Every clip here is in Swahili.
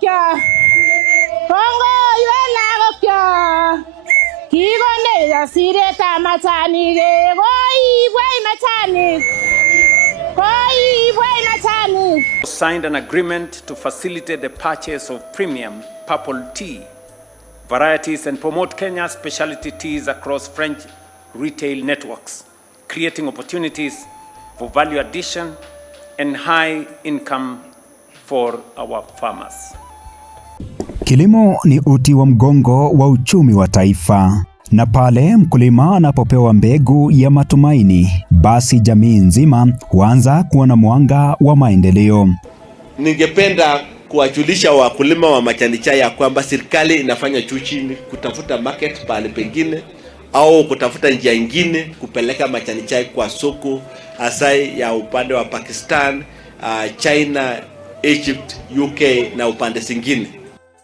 Kongo iwela gokyo kigone yasire tamatani signed an agreement to facilitate the purchase of premium purple tea varieties and promote Kenya's specialty teas across French retail networks, creating opportunities for value addition and high income for our farmers. Kilimo ni uti wa mgongo wa uchumi wa taifa, na pale mkulima anapopewa mbegu ya matumaini, basi jamii nzima huanza kuona mwanga wa maendeleo. Ningependa kuwajulisha wakulima wa majani chai ya kwamba serikali inafanya juu chini kutafuta market pale pengine au kutafuta njia nyingine kupeleka majani chai kwa soko hasa ya upande wa Pakistan, China, Egypt, UK na upande zingine.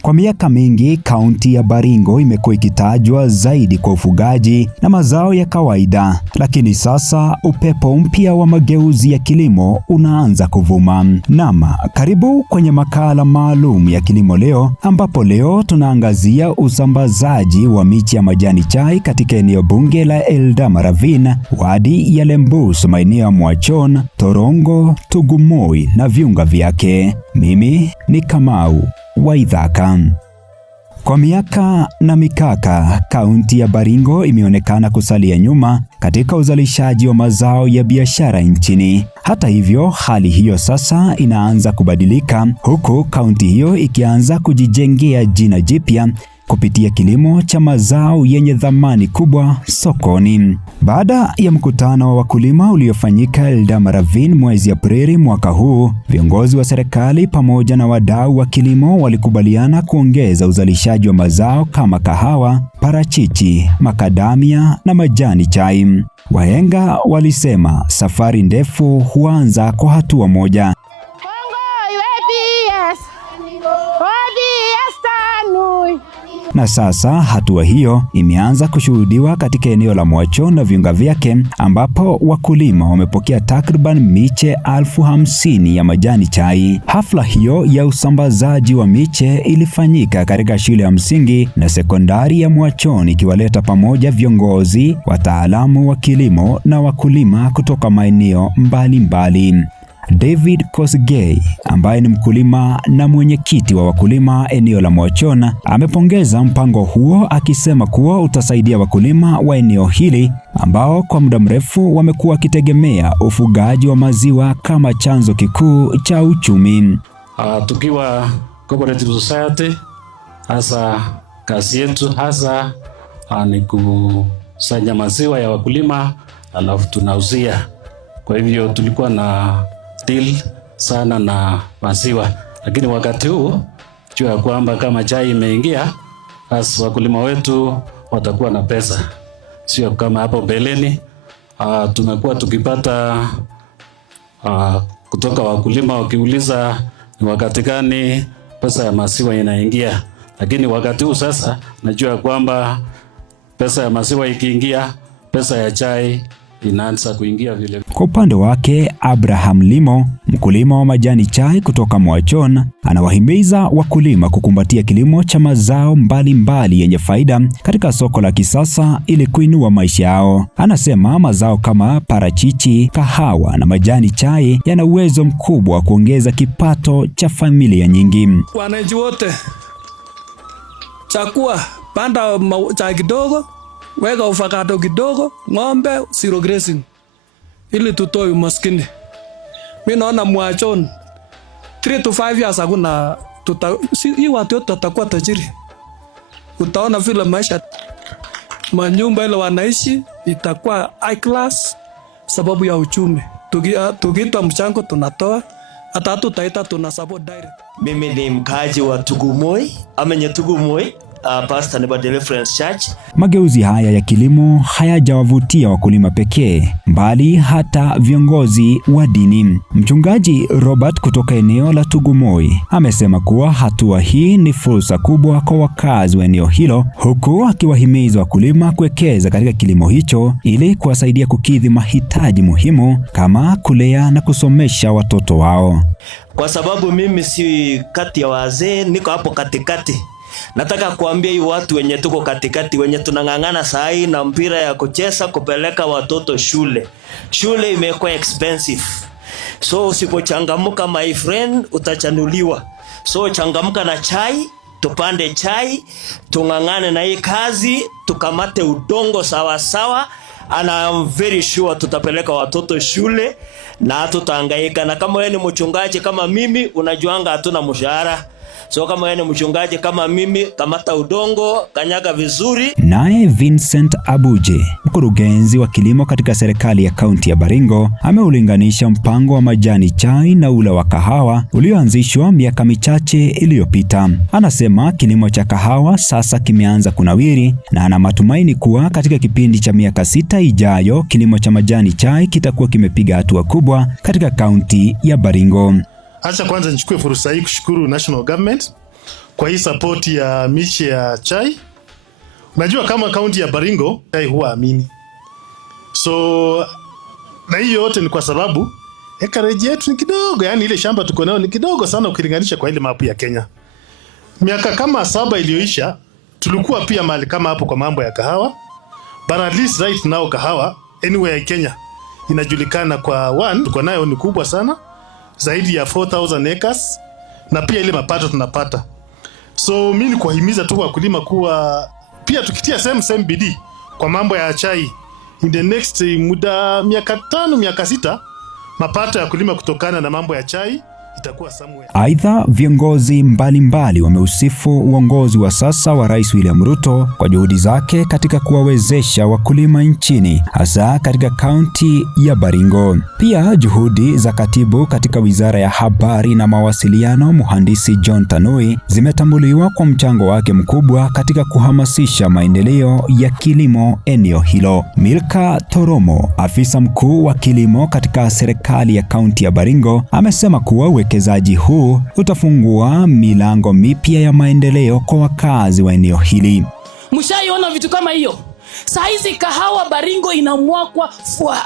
Kwa miaka mingi kaunti ya Baringo imekuwa ikitajwa zaidi kwa ufugaji na mazao ya kawaida, lakini sasa upepo mpya wa mageuzi ya kilimo unaanza kuvuma. Naam, karibu kwenye makala maalum ya Kilimo Leo, ambapo leo tunaangazia usambazaji wa miche ya majani chai katika eneo bunge la Eldama Ravine, wadi ya Lembusu, maeneo ya Mwachon, Torongo, Tugumoi na viunga vyake. Mimi ni Kamau Waithaka. Kwa miaka na mikaka, kaunti ya Baringo imeonekana kusalia nyuma katika uzalishaji wa mazao ya biashara nchini. Hata hivyo, hali hiyo sasa inaanza kubadilika, huku kaunti hiyo ikianza kujijengea jina jipya kupitia kilimo cha mazao yenye dhamani kubwa sokoni. Baada ya mkutano wa wakulima uliofanyika Eldama Ravine mwezi Aprili mwaka huu, viongozi wa serikali pamoja na wadau wa kilimo walikubaliana kuongeza uzalishaji wa mazao kama kahawa, parachichi, makadamia na majani chai. Wahenga walisema safari ndefu huanza kwa hatua moja. Na sasa hatua hiyo imeanza kushuhudiwa katika eneo la Mwachon na viunga vyake, ambapo wakulima wamepokea takriban miche 50,000 ya majani chai. Hafla hiyo ya usambazaji wa miche ilifanyika katika shule ya msingi na sekondari ya Mwachon, ikiwaleta pamoja viongozi, wataalamu wa kilimo na wakulima kutoka maeneo mbalimbali. David Kosgei, ambaye ni mkulima na mwenyekiti wa wakulima eneo la Mwachon, amepongeza mpango huo akisema kuwa utasaidia wakulima wa eneo hili ambao kwa muda mrefu wamekuwa wakitegemea ufugaji wa maziwa kama chanzo kikuu cha uchumi. Tukiwa cooperative society, hasa kazi yetu hasa ni kusanya maziwa ya wakulima alafu tunauzia. Kwa hivyo tulikuwa na deal sana na maziwa, lakini wakati huu jua kwamba kama chai imeingia, basi wakulima wetu watakuwa na pesa, sio kama hapo mbeleni. Tumekuwa tukipata kutoka wakulima wakiuliza ni wakati gani pesa ya maziwa inaingia, lakini wakati huu sasa najua kwamba pesa ya maziwa ikiingia, pesa ya chai inaanza kuingia vile. Kwa upande wake, Abraham Limo, mkulima wa majani chai kutoka Mwachon, anawahimiza wakulima kukumbatia kilimo cha mazao mbalimbali yenye faida katika soko la kisasa ili kuinua maisha yao. Anasema mazao kama parachichi, kahawa na majani chai yana uwezo mkubwa wa kuongeza kipato cha familia nyingi. Wananchi wote, chakua panda chai kidogo, weka avocado kidogo, ng'ombe, zero grazing, ili tutoe umaskini. Mimi naona Mwachon 3 to 5 years hakuna hii watu wote watakuwa tajiri. Utaona vile maisha manyumba ile wanaishi itakuwa high class sababu ya uchumi. Tukitoa mchango tunatoa, hata tutaita tuna support direct. Mimi ni mkaji wa Tugumoi, amenye Tugumoi, Pastor Neba Deliverance Church. Mageuzi haya ya kilimo hayajawavutia wakulima pekee, bali hata viongozi wa dini. Mchungaji Robert kutoka eneo la Tugumoi amesema kuwa hatua hii ni fursa kubwa kwa wakazi wa eneo hilo, huku akiwahimiza wakulima kuwekeza katika kilimo hicho ili kuwasaidia kukidhi mahitaji muhimu kama kulea na kusomesha watoto wao. kwa sababu mimi si kati ya wazee, niko hapo katikati. Nataka kuambia hii watu wenye tuko katikati, wenye tunang'ang'ana saa hii na mpira ya kucheza kupeleka watoto shule. Shule imekuwa expensive. So usipochangamuka my friend utachanuliwa. So changamuka na chai, tupande chai, tung'ang'ane na hii kazi, tukamate udongo sawa sawa. And I'm very sure tutapeleka watoto shule na tutahangaika. Na kama wewe ni mchungaji kama mimi, unajuanga hatuna mshahara. So kama wewe ni mchungaji kama mimi, kamata udongo, kanyaga vizuri. Naye Vincent Abuje, mkurugenzi wa kilimo katika serikali ya kaunti ya Baringo, ameulinganisha mpango wa majani chai na ule wa kahawa ulioanzishwa miaka michache iliyopita. Anasema kilimo cha kahawa sasa kimeanza kunawiri na ana matumaini kuwa katika kipindi cha miaka 6 ijayo kilimo cha majani chai kitakuwa kimepiga hatua kubwa katika kaunti ya Baringo. Acha kwanza nichukue fursa hii kushukuru National Government kwa hii support ya miche ya chai. Unajua kama kaunti ya Baringo chai huwa amini. So na hiyo yote ni kwa sababu acreage yetu ni kidogo, yani ile shamba tuko nayo ni kidogo sana ukilinganisha kwa ile mapu ya Kenya. Miaka kama 7 iliyoisha tulikuwa pia mahali kama hapo kwa mambo ya kahawa. But at least right now kahawa anywhere in Kenya inajulikana kwa one tuko nayo ni kubwa sana. Zaidi ya 4,000 acres na pia ile mapato tunapata. So mimi kuhimiza tu wakulima kuwa pia tukitia same bidii kwa mambo ya chai in the next muda miaka 5 miaka 6 mapato ya kulima kutokana na mambo ya chai itakuwa somewhere. Aidha, viongozi mbalimbali wameusifu uongozi wa sasa wa Rais William Ruto kwa juhudi zake katika kuwawezesha wakulima nchini, hasa katika kaunti ya Baringo. Pia juhudi za katibu katika Wizara ya Habari na Mawasiliano, Mhandisi John Tanui, zimetambuliwa kwa mchango wake mkubwa katika kuhamasisha maendeleo ya kilimo eneo hilo. Milka Toromo, afisa mkuu wa kilimo katika serikali ya kaunti ya Baringo, amesema kuwa uwekezaji huu utafungua milango mipya ya maendeleo kwa wakazi wa eneo hili. Mshaiona vitu kama hiyo? Saizi kahawa Baringo inamwakwa fua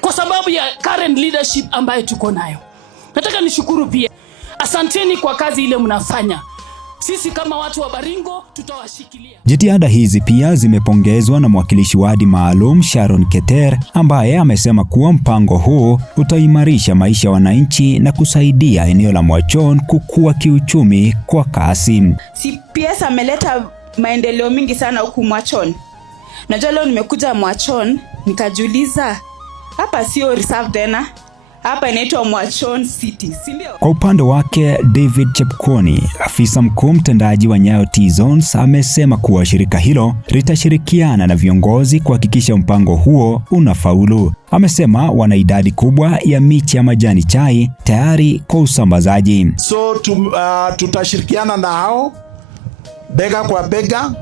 kwa sababu ya current leadership ambayo tuko nayo. Nataka nishukuru pia. Asanteni kwa kazi ile mnafanya. Sisi kama watu wa Baringo tutawashikilia. Jitihada hizi pia zimepongezwa na mwakilishi wadi maalum Sharon Keter, ambaye amesema kuwa mpango huu utaimarisha maisha ya wananchi na kusaidia eneo la Mwachon kukua kiuchumi kwa kasi. CPS ameleta maendeleo mingi sana huku Mwachon. Najua leo nimekuja Mwachon nikajiuliza hapa sio reserve tena. Hapa inaitwa Mwachon City, si ndio? Kwa upande wake David Chepkoni, afisa mkuu mtendaji wa Nyayo T-Zones, amesema kuwa shirika hilo litashirikiana na viongozi kuhakikisha mpango huo unafaulu. Amesema wana idadi kubwa ya miche ya majani chai tayari kwa usambazaji. So tutashirikiana na hao bega kwa bega,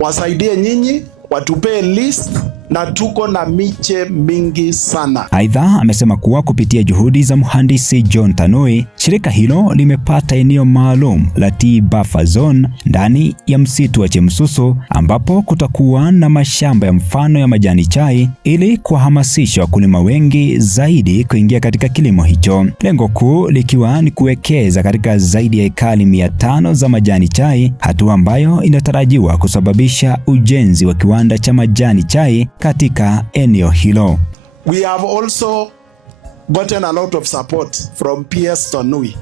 wasaidie nyinyi, watupe list na tuko na miche mingi sana. Aidha, amesema kuwa kupitia juhudi za Mhandisi John Tanui, shirika hilo limepata eneo maalum la Tea Buffer Zone ndani ya msitu wa Chemsusu, ambapo kutakuwa na mashamba ya mfano ya majani chai ili kuhamasisha wakulima wengi zaidi kuingia katika kilimo hicho. Lengo kuu likiwa ni kuwekeza katika zaidi ya ekari 500 za majani chai, hatua ambayo inatarajiwa kusababisha ujenzi wa kiwanda cha majani chai katika eneo hilo. We have also gotten a lot of support from PS Tanui.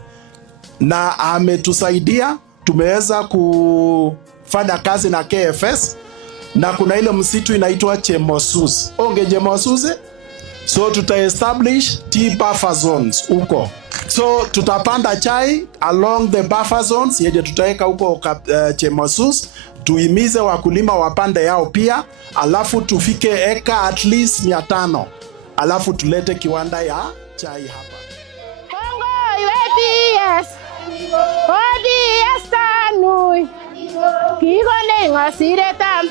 Na ametusaidia, tumeweza kufanya kazi na KFS na kuna ile msitu inaitwa Chemosus. Onge Chemosus. So tutaestablish tea buffer zones huko. So tutapanda chai along the buffer zones yenye tutaweka huko Chemosus. Tuimize wakulima wapande yao pia, alafu tufike eka at least 500, alafu tulete kiwanda ya chai hapa. Kongo iwe PS Tanui kigone ngasireta.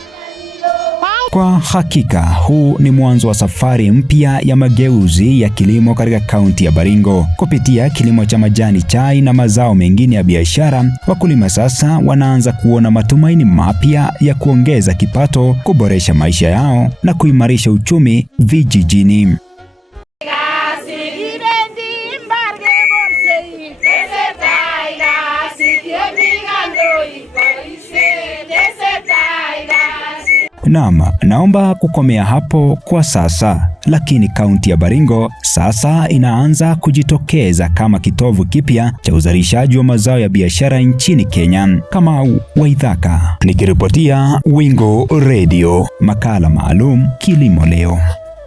Kwa hakika huu ni mwanzo wa safari mpya ya mageuzi ya kilimo katika kaunti ya Baringo. Kupitia kilimo cha majani chai na mazao mengine ya biashara, wakulima sasa wanaanza kuona matumaini mapya ya kuongeza kipato, kuboresha maisha yao na kuimarisha uchumi vijijini. Naam, naomba kukomea hapo kwa sasa, lakini kaunti ya Baringo sasa inaanza kujitokeza kama kitovu kipya cha uzalishaji wa mazao ya biashara nchini Kenya. Kamau Waithaka nikiripotia Wingo Radio, makala maalum Kilimo Leo.